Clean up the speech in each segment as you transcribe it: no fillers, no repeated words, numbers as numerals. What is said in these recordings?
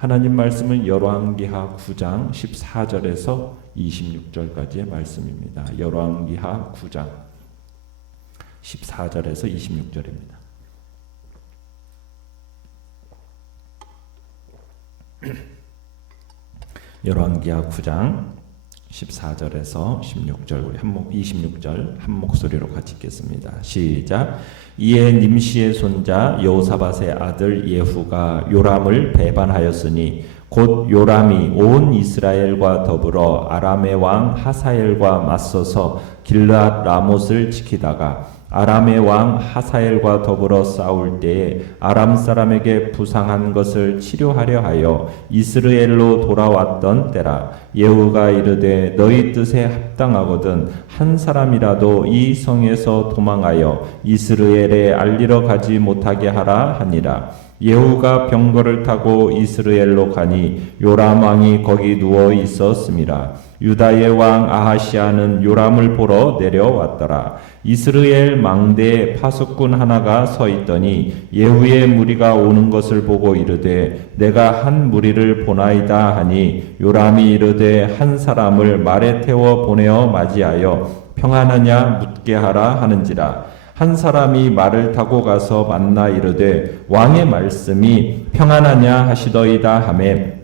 하나님 말씀은 열왕기하 9장 14절에서 26절까지의 말씀입니다. 열왕기하 9장 14절에서 26절입니다. 열왕기하 9장 14절에서 16절 우리 26절 한 목소리로 같이 읽겠습니다. 시작. 이에 nim시의 손자 여호사밧의 아들 예후가 요람을 배반하였으니 곧 요람이 온 이스라엘과 더불어 아람의 왕 하사엘과 맞서서 길르앗 라못을 지키다가 아람의 왕 하사엘과 더불어 싸울 때에 아람 사람에게 부상한 것을 치료하려 하여 이스라엘로 돌아왔던 때라. 예후가 이르되 너희 뜻에 합당하거든 한 사람이라도 이 성에서 도망하여 이스라엘에 알리러 가지 못하게 하라 하니라. 예후가 병거를 타고 이스라엘로 가니 요람 왕이 거기 누워 있었음이라. 유다의 왕 아하시아는 요람을 보러 내려왔더라. 이스라엘 망대에 파수꾼 하나가 서 있더니 예후의 무리가 오는 것을 보고 이르되 내가 한 무리를 보나이다 하니 요람이 이르되 한 사람을 말에 태워 보내어 맞이하여 평안하냐 묻게 하라 하는지라. 한 사람이 말을 타고 가서 만나 이르되 왕의 말씀이 평안하냐 하시더이다 하매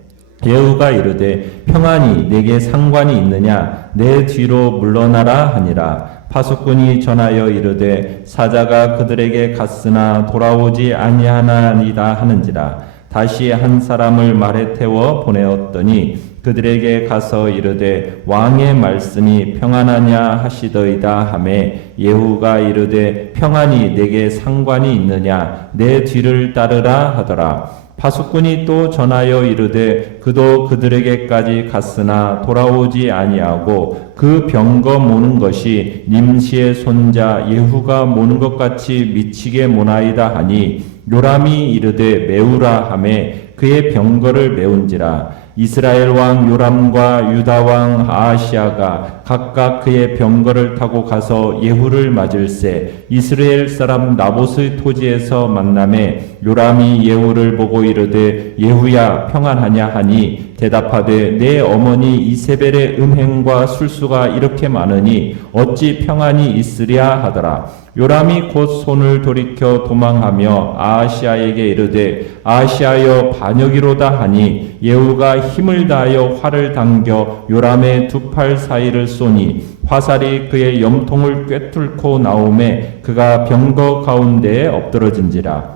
예후가 이르되 평안이 내게 상관이 있느냐 내 뒤로 물러나라 하니라. 파수꾼이 전하여 이르되 사자가 그들에게 갔으나 돌아오지 아니하나이다 하는지라. 다시 한 사람을 말에 태워 보내었더니 그들에게 가서 이르되 왕의 말씀이 평안하냐 하시더이다 하매 예후가 이르되 평안이 내게 상관이 있느냐 내 뒤를 따르라 하더라. 파수꾼이 또 전하여 이르되 그도 그들에게까지 갔으나 돌아오지 아니하고 그 병거 모는 것이 nim시의 손자 예후가 모는 것 같이 미치게 모나이다 하니 요람이 이르되 메우라 하매 그의 병거를 메운지라. 이스라엘 왕 요람과 유다 왕 아하시아가 각각 그의 병거를 타고 가서 예후를 맞을새 이스라엘 사람 나봇의 토지에서 만남에 요람이 예후를 보고 이르되 예후야 평안하냐 하니 대답하되 내 어머니 이세벨의 음행과 술수가 이렇게 많으니 어찌 평안이 있으랴 하더라. 요람이 곧 손을 돌이켜 도망하며 아하시아에게 이르되 아하시아여 반역이로다 하니 예후가 힘을 다하여 활을 당겨 요람의 두 팔 사이를 쏘니 화살이 그의 염통을 꿰뚫고 나오매 그가 병거 가운데에 엎드러진지라.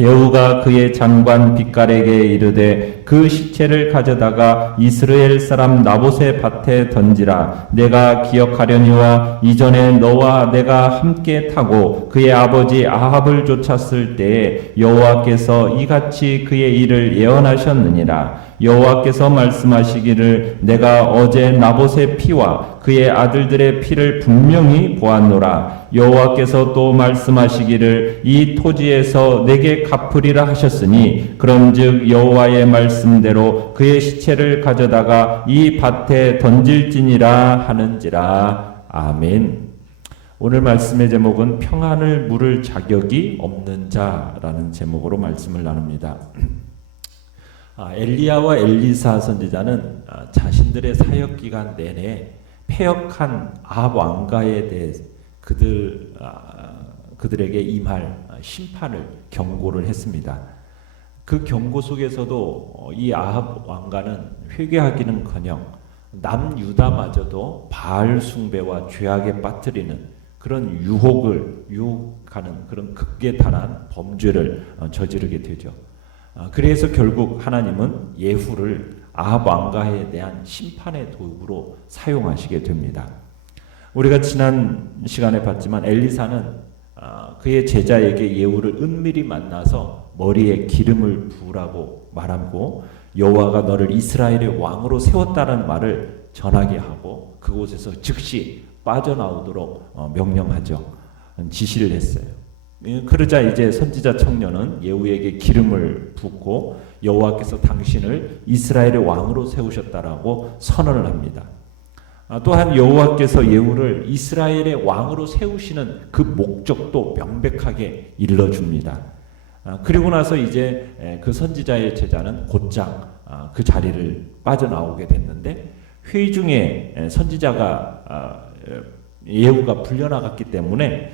예후가 그의 장관 빛깔에게 이르되 그 시체를 가져다가 이스라엘 사람 나봇의 밭에 던지라. 내가 기억하려니와 이전에 너와 내가 함께 타고 그의 아버지 아합을 쫓았을 때에 여호와께서 이같이 그의 일을 예언하셨느니라. 여호와께서 말씀하시기를 내가 어제 나봇의 피와 그의 아들들의 피를 분명히 보았노라. 여호와께서 또 말씀하시기를 이 토지에서 내게 갚으리라 하셨으니 그런즉 여호와의 말씀대로 그의 시체를 가져다가 이 밭에 던질지니라 하는지라. 아멘. 오늘 말씀의 제목은 평안을 물을 자격이 없는 자라는 제목으로 말씀을 나눕니다. 엘리야와 엘리사 선지자는 자신들의 사역 기간 내내 패역한 아합 왕가에 대해 그들에게 임할 심판을 경고를 했습니다. 그 경고 속에서도 이 아합 왕가는 회개하기는커녕 남유다마저도 바알 숭배와 죄악에 빠뜨리는 그런 유혹하는 그런 극에 달한 범죄를 저지르게 되죠. 그래서 결국 하나님은 예후를 아합 왕가에 대한 심판의 도구로 사용하시게 됩니다. 우리가 지난 시간에 봤지만 엘리사는 그의 제자에게 예후를 은밀히 만나서 머리에 기름을 부으라고 말하고 여호와가 너를 이스라엘의 왕으로 세웠다는 말을 전하게 하고 그곳에서 즉시 빠져나오도록 명령하죠. 지시를 했어요. 그러자 이제 선지자 청년은 예후에게 기름을 붓고 여호와께서 당신을 이스라엘의 왕으로 세우셨다라고 선언을 합니다. 또한 여호와께서 예후를 이스라엘의 왕으로 세우시는 그 목적도 명백하게 일러줍니다. 그리고 나서 이제 그 선지자의 제자는 곧장 그 자리를 빠져나오게 됐는데, 회의 중에 선지자가 예후가 불려나갔기 때문에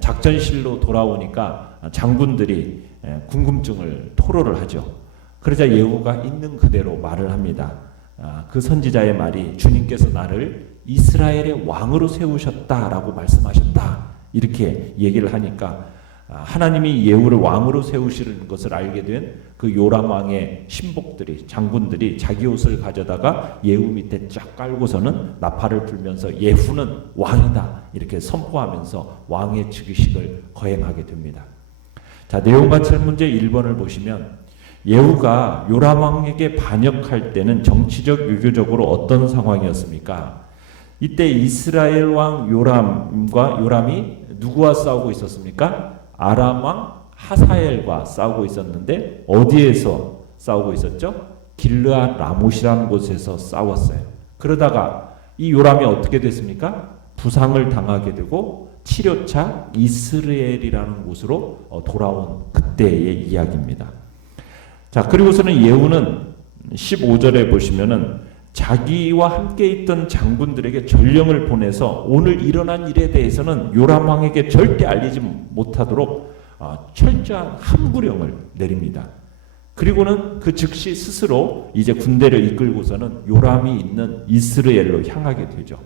작전실로 돌아오니까 장군들이 궁금증을 토로를 하죠. 그러자 예후가 있는 그대로 말을 합니다. 그 선지자의 말이 주님께서 나를 이스라엘의 왕으로 세우셨다라고 말씀하셨다, 이렇게 얘기를 하니까 하나님이 예후를 왕으로 세우시는 것을 알게 된 그 요람 왕의 신복들이, 장군들이 자기 옷을 가져다가 예후 밑에 쫙 깔고서는 나팔을 불면서 예후는 왕이다 이렇게 선포하면서 왕의 즉위식을 거행하게 됩니다. 자, 내용관찰 문제 1번을 보시면 예후가 요람 왕에게 반역할 때는 정치적 유교적으로 어떤 상황이었습니까? 이때 이스라엘 왕 요람이 누구와 싸우고 있었습니까? 아람 왕 하사엘과 싸우고 있었는데 어디에서 싸우고 있었죠? 길르앗 라못이라는 곳에서 싸웠어요. 그러다가 이 요람이 어떻게 됐습니까? 부상을 당하게 되고 치료차 이스라엘이라는 곳으로 돌아온 그때의 이야기입니다. 자, 그리고서는 예후는 15절에 보시면은 자기와 함께 있던 장군들에게 전령을 보내서 오늘 일어난 일에 대해서는 요람 왕에게 절대 알리지 못하도록 철저한 함구령을 내립니다. 그리고는 그 즉시 스스로 이제 군대를 이끌고서는 요람이 있는 이스라엘로 향하게 되죠.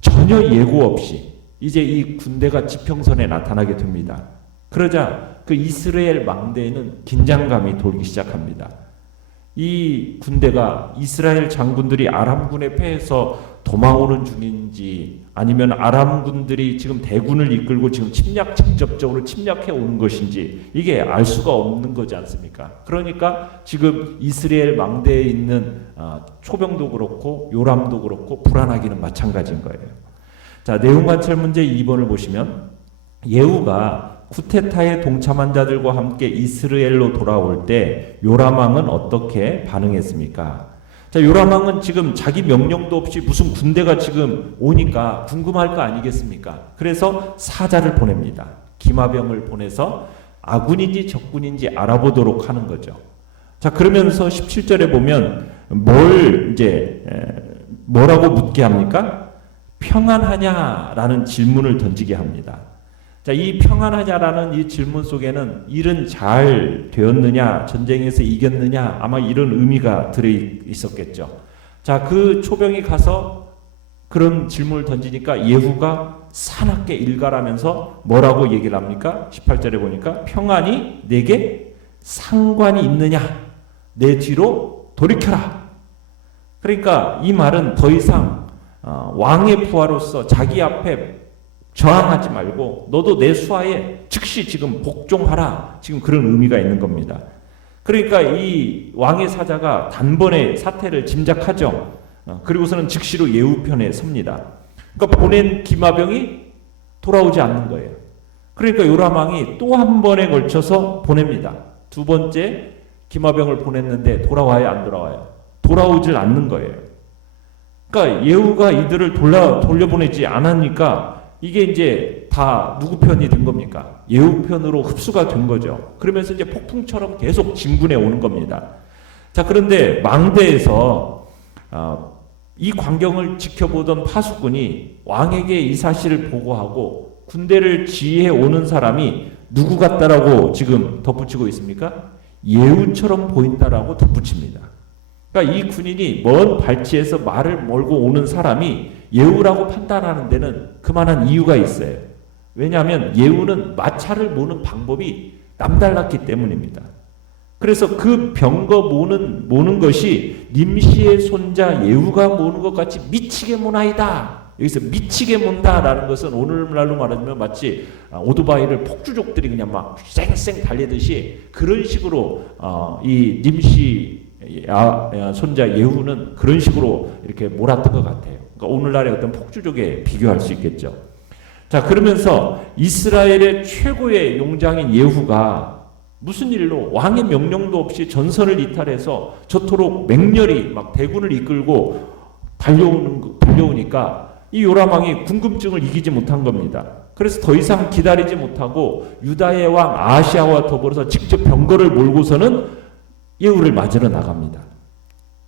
전혀 예고 없이 이제 이 군대가 지평선에 나타나게 됩니다. 그러자 그 이스라엘 망대에는 긴장감이 돌기 시작합니다. 이 군대가 이스라엘 장군들이 아람군에 패해서 도망오는 중인지 아니면 아람군들이 지금 대군을 이끌고 지금 직접적으로 침략해 오는 것인지 이게 알 수가 없는 거지 않습니까? 그러니까 지금 이스라엘 망대에 있는 초병도 그렇고 요람도 그렇고 불안하기는 마찬가지인 거예요. 자, 내용관찰 문제 2번을 보시면 예후가 쿠데타에 동참한 자들과 함께 이스라엘로 돌아올 때 요람 왕은 어떻게 반응했습니까? 자, 요람 왕은 지금 자기 명령도 없이 무슨 군대가 지금 오니까 궁금할 거 아니겠습니까? 그래서 사자를 보냅니다. 기마병을 보내서 아군인지 적군인지 알아보도록 하는 거죠. 자, 그러면서 17절에 보면 뭐라고 묻게 합니까? 평안하냐라는 질문을 던지게 합니다. 자, 이 평안하냐라는 이 질문 속에는 일은 잘 되었느냐, 전쟁에서 이겼느냐, 아마 이런 의미가 들어 있었겠죠. 자, 그 초병이 가서 그런 질문을 던지니까 예후가 사납게 일갈하면서 뭐라고 얘기를 합니까? 18절에 보니까 평안이 내게 상관이 있느냐, 내 뒤로 돌이켜라. 그러니까 이 말은 더 이상 왕의 부하로서 자기 앞에 저항하지 말고 너도 내 수하에 즉시 지금 복종하라, 지금 그런 의미가 있는 겁니다. 그러니까 이 왕의 사자가 단번에 사태를 짐작하죠. 그리고서는 즉시로 예후 편에 섭니다. 그러니까 보낸 기마병이 돌아오지 않는 거예요. 그러니까 요람 왕이 또 한 번에 걸쳐서 보냅니다. 두 번째 기마병을 보냈는데 돌아와요, 안 돌아와요? 돌아오질 않는 거예요. 그러니까 예후가 이들을 돌려보내지 않으니까 이게 이제 다 누구 편이 된 겁니까? 예후 편으로 흡수가 된 거죠. 그러면서 이제 폭풍처럼 계속 진군해 오는 겁니다. 자, 그런데 망대에서 이 광경을 지켜보던 파수꾼이 왕에게 이 사실을 보고하고 군대를 지휘해 오는 사람이 누구 같다라고 지금 덧붙이고 있습니까? 예후처럼 보인다라고 덧붙입니다. 그러니까 이 군인이 먼 발치에서 말을 몰고 오는 사람이 예후라고 판단하는 데는 그만한 이유가 있어요. 왜냐하면 예후는 마차를 모는 방법이 남달랐기 때문입니다. 그래서 그 병거 모는 것이 nim시의 손자 예후가 모는 것 같이 미치게 모나이다. 여기서 미치게 문다라는 것은 오늘날로 말하면 마치 오토바이를 폭주족들이 그냥 막 쌩쌩 달리듯이 그런 식으로 이 nim시 손자 예후는 그런 식으로 이렇게 몰았던 것 같아요. 그러니까 오늘날의 어떤 폭주족에 비교할 수 있겠죠. 자, 그러면서 이스라엘의 최고의 용장인 예후가 무슨 일로 왕의 명령도 없이 전선을 이탈해서 저토록 맹렬히 막 대군을 이끌고 달려오니까 이 요람 왕이 궁금증을 이기지 못한 겁니다. 그래서 더 이상 기다리지 못하고 유다의 왕 아하시아와 더불어서 직접 병거를 몰고서는 예후를 맞으러 나갑니다.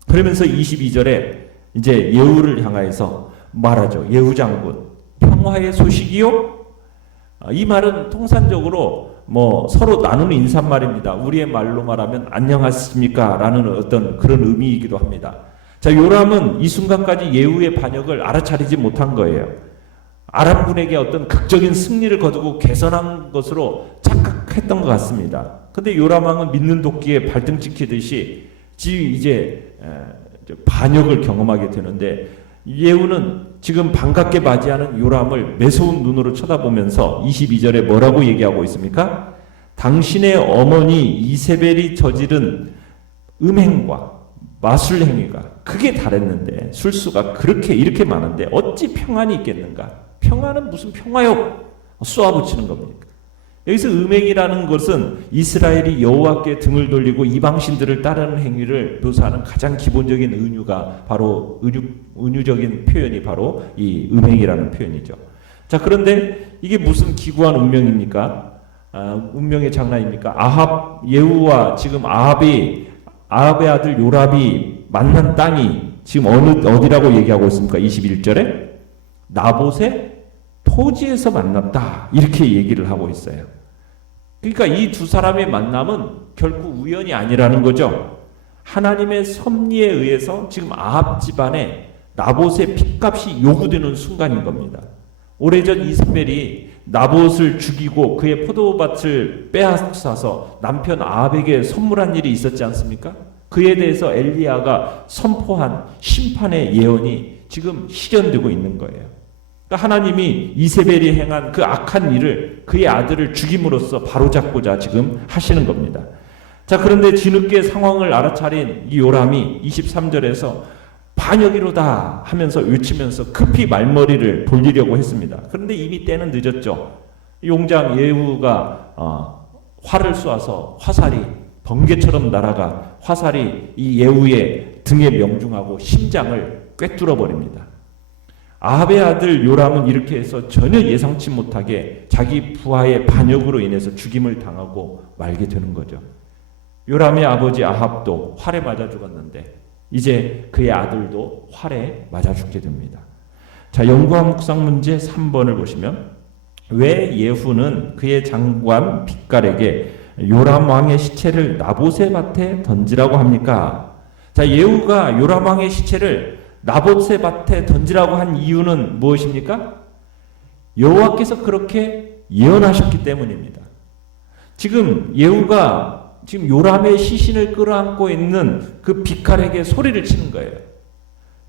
그러면서 22절에 이제 예후를 향하여서 말하죠. 예후 장군, 평화의 소식이요? 이 말은 통상적으로 서로 나누는 인사말입니다. 우리의 말로 말하면 안녕하십니까? 라는 어떤 그런 의미이기도 합니다. 자, 요람은 이 순간까지 예후의 반역을 알아차리지 못한 거예요. 아람군에게 어떤 극적인 승리를 거두고 개선한 것으로 착각했던 것 같습니다. 근데 요람 왕은 믿는 도끼에 발등 찍히듯이 이제 반역을 경험하게 되는데, 예후는 지금 반갑게 맞이하는 요람을 매서운 눈으로 쳐다보면서 22절에 뭐라고 얘기하고 있습니까? 당신의 어머니 이세벨이 저지른 음행과 마술행위가 그게 다랬는데, 술수가 이렇게 많은데 어찌 평안이 있겠는가? 평안은 무슨 평화요? 쏘아붙이는 겁니까? 여기서 음행이라는 것은 이스라엘이 여호와께 등을 돌리고 이방신들을 따르는 행위를 묘사하는 가장 기본적인 은유가 바로 은유적인 표현이 바로 이 음행이라는 표현이죠. 자, 그런데 이게 무슨 기구한 운명입니까? 운명의 장난입니까? 예후와 지금 아합의 아들 요람이 만난 땅이 지금 어디라고 얘기하고 있습니까? 21절에 나봇의 토지에서 만났다, 이렇게 얘기를 하고 있어요. 그러니까 이 두 사람의 만남은 결코 우연이 아니라는 거죠. 하나님의 섭리에 의해서 지금 아합 집안에 나봇의 핏값이 요구되는 순간인 겁니다. 오래전 이세벨이 나봇을 죽이고 그의 포도밭을 빼앗아서 남편 아합에게 선물한 일이 있었지 않습니까? 그에 대해서 엘리야가 선포한 심판의 예언이 지금 실현되고 있는 거예요. 그러니까 하나님이 이세벨이 행한 그 악한 일을, 그의 아들을 죽임으로써 바로잡고자 지금 하시는 겁니다. 자, 그런데 뒤늦게 상황을 알아차린 이 요람이 23절에서 반역이로다 하면서 외치면서 급히 말머리를 돌리려고 했습니다. 그런데 이미 때는 늦었죠. 용장 예후가 활을 쏘아서 화살이 번개처럼 날아가 화살이 이 예후의 등에 명중하고 심장을 꿰뚫어 버립니다. 아합의 아들 요람은 이렇게 해서 전혀 예상치 못하게 자기 부하의 반역으로 인해서 죽임을 당하고 말게 되는 거죠. 요람의 아버지 아합도 활에 맞아 죽었는데 이제 그의 아들도 활에 맞아 죽게 됩니다. 자, 연구와 묵상 문제 3번을 보시면, 왜 예후는 그의 장관 빗갈에게 요람 왕의 시체를 나봇의 밭에 던지라고 합니까? 자, 예후가 요람 왕의 시체를 나봇의 밭에 던지라고 한 이유는 무엇입니까? 여호와께서 그렇게 예언하셨기 때문입니다. 지금 예후가 지금 요람의 시신을 끌어안고 있는 그 빗갈에게 소리를 치는 거예요.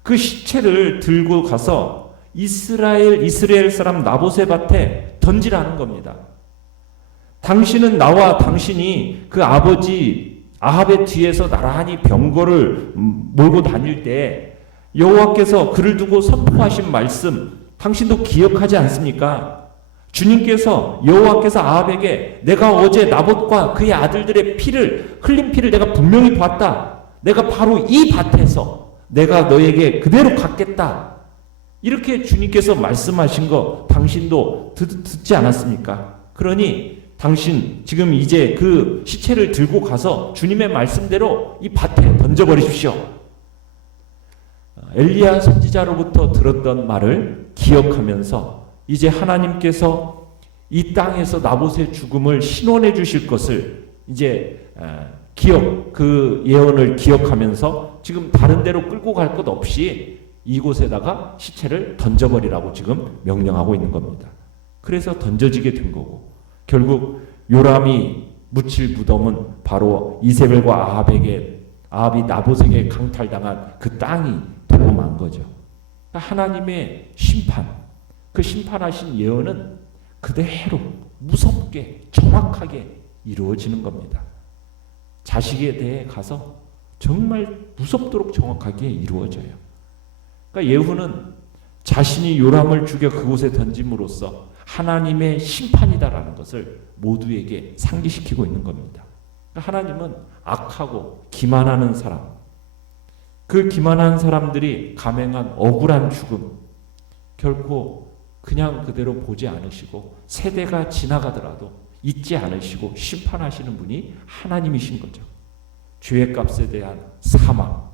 그 시체를 들고 가서 이스라엘 사람 나봇의 밭에 던지라는 겁니다. 당신은 나와 당신이 그 아버지 아합의 뒤에서 나란히 병거를 몰고 다닐 때 여호와께서 그를 두고 선포하신 말씀 당신도 기억하지 않습니까? 주님께서, 여호와께서 아합에게 내가 어제 나봇과 그의 아들들의 흘린 피를 내가 분명히 봤다. 내가 바로 이 밭에서 내가 너에게 그대로 갚겠다. 이렇게 주님께서 말씀하신 거 당신도 듣지 않았습니까? 그러니 당신 지금 이제 그 시체를 들고 가서 주님의 말씀대로 이 밭에 던져버리십시오. 엘리야 선지자로부터 들었던 말을 기억하면서 이제 하나님께서 이 땅에서 나봇의 죽음을 신원해 주실 것을 이제 그 예언을 기억하면서 지금 다른 데로 끌고 갈 것 없이 이곳에다가 시체를 던져버리라고 지금 명령하고 있는 겁니다. 그래서 던져지게 된 거고, 결국 요람이 묻힐 무덤은 바로 이세벨과 아합이 나봇에게 강탈당한 그 땅이 되고 만 거죠. 하나님의 심판, 그 심판하신 예언은 그대로 무섭게 정확하게 이루어지는 겁니다. 자식에 대해 가서 정말 무섭도록 정확하게 이루어져요. 그러니까 예후는 자신이 요람을 죽여 그곳에 던짐으로써 하나님의 심판이다라는 것을 모두에게 상기시키고 있는 겁니다. 그러니까 하나님은 악하고 기만하는 사람, 그 기만한 사람들이 감행한 억울한 죽음, 결코 그냥 그대로 보지 않으시고 세대가 지나가더라도 잊지 않으시고 심판하시는 분이 하나님이신 거죠. 죄의 값에 대한 사망,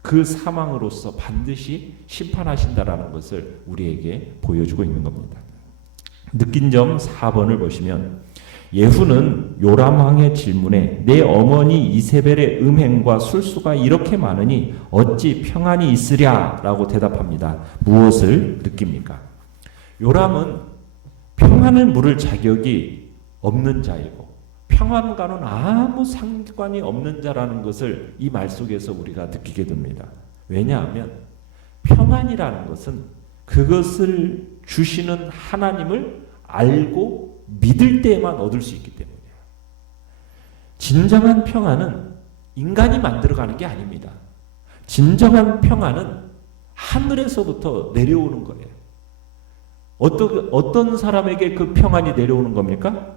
그 사망으로서 반드시 심판하신다라는 것을 우리에게 보여주고 있는 겁니다. 느낀 점 4번을 보시면 예후는 요람왕의 질문에 내 어머니 이세벨의 음행과 술수가 이렇게 많으니 어찌 평안이 있으랴 라고 대답합니다. 무엇을 느낍니까? 요람은 평안을 물을 자격이 없는 자이고 평안과는 아무 상관이 없는 자라는 것을 이 말 속에서 우리가 느끼게 됩니다. 왜냐하면 평안이라는 것은 그것을 주시는 하나님을 알고 믿을 때에만 얻을 수 있기 때문이에요. 진정한 평안은 인간이 만들어가는 게 아닙니다. 진정한 평안은 하늘에서부터 내려오는 거예요. 어떤 사람에게 그 평안이 내려오는 겁니까?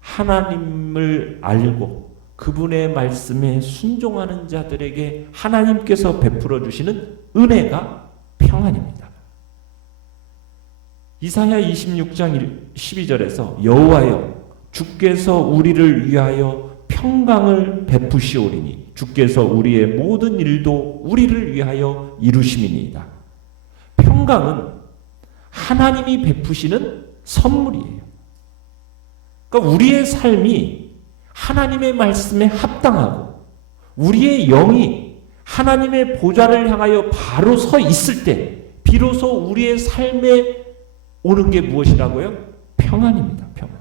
하나님을 알고 그분의 말씀에 순종하는 자들에게 하나님께서 베풀어 주시는 은혜가 평안입니다. 이사야 26장 12절에서 여호와여 주께서 우리를 위하여 평강을 베푸시오리니 주께서 우리의 모든 일도 우리를 위하여 이루심이니이다. 평강은 하나님이 베푸시는 선물이에요. 그러니까 우리의 삶이 하나님의 말씀에 합당하고 우리의 영이 하나님의 보좌를 향하여 바로 서 있을 때 비로소 우리의 삶에 오는 게 무엇이라고요? 평안입니다. 평안.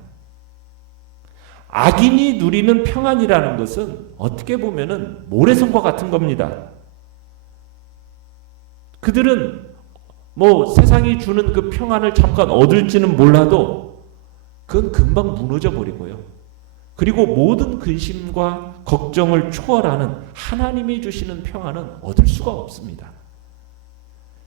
악인이 누리는 평안이라는 것은 어떻게 보면은 모래성과 같은 겁니다. 그들은 세상이 주는 그 평안을 잠깐 얻을지는 몰라도 그건 금방 무너져 버리고요. 그리고 모든 근심과 걱정을 초월하는 하나님이 주시는 평안은 얻을 수가 없습니다.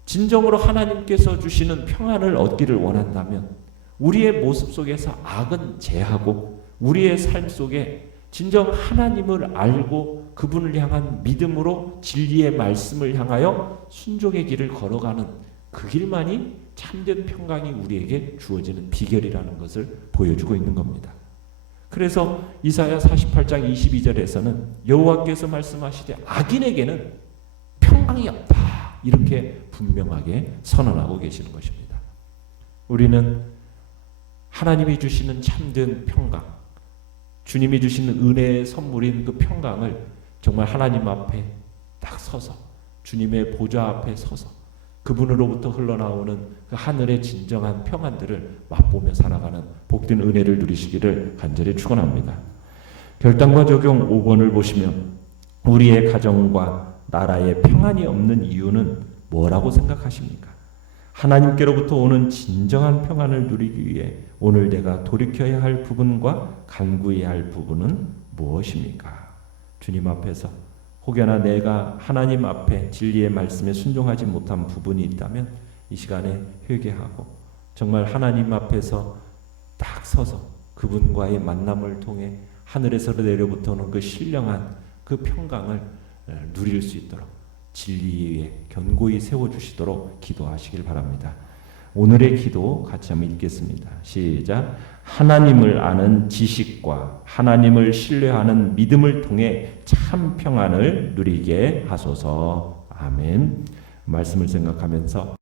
진정으로 하나님께서 주시는 평안을 얻기를 원한다면 우리의 모습 속에서 악은 제하고 우리의 삶 속에 진정 하나님을 알고 그분을 향한 믿음으로 진리의 말씀을 향하여 순종의 길을 걸어가는 그 길만이 참된 평강이 우리에게 주어지는 비결이라는 것을 보여주고 있는 겁니다. 그래서 이사야 48장 22절에서는 여호와께서 말씀하시되 악인에게는 평강이 없다 이렇게 분명하게 선언하고 계시는 것입니다. 우리는 하나님이 주시는 참된 평강, 주님이 주시는 은혜의 선물인 그 평강을 정말 하나님 앞에 딱 서서 주님의 보좌 앞에 서서 그분으로부터 흘러나오는 그 하늘의 진정한 평안들을 맛보며 살아가는 복된 은혜를 누리시기를 간절히 축원합니다. 결단과 적용 5번을 보시면 우리의 가정과 나라에 평안이 없는 이유는 뭐라고 생각하십니까? 하나님께로부터 오는 진정한 평안을 누리기 위해 오늘 내가 돌이켜야 할 부분과 간구해야 할 부분은 무엇입니까? 주님 앞에서 혹여나 내가 하나님 앞에 진리의 말씀에 순종하지 못한 부분이 있다면 이 시간에 회개하고 정말 하나님 앞에서 딱 서서 그분과의 만남을 통해 하늘에서 내려부터 오는 그 신령한 그 평강을 누릴 수 있도록 진리에 견고히 세워주시도록 기도하시길 바랍니다. 오늘의 기도 같이 한번 읽겠습니다. 시작. 하나님을 아는 지식과 하나님을 신뢰하는 믿음을 통해 참 평안을 누리게 하소서. 아멘. 말씀을 생각하면서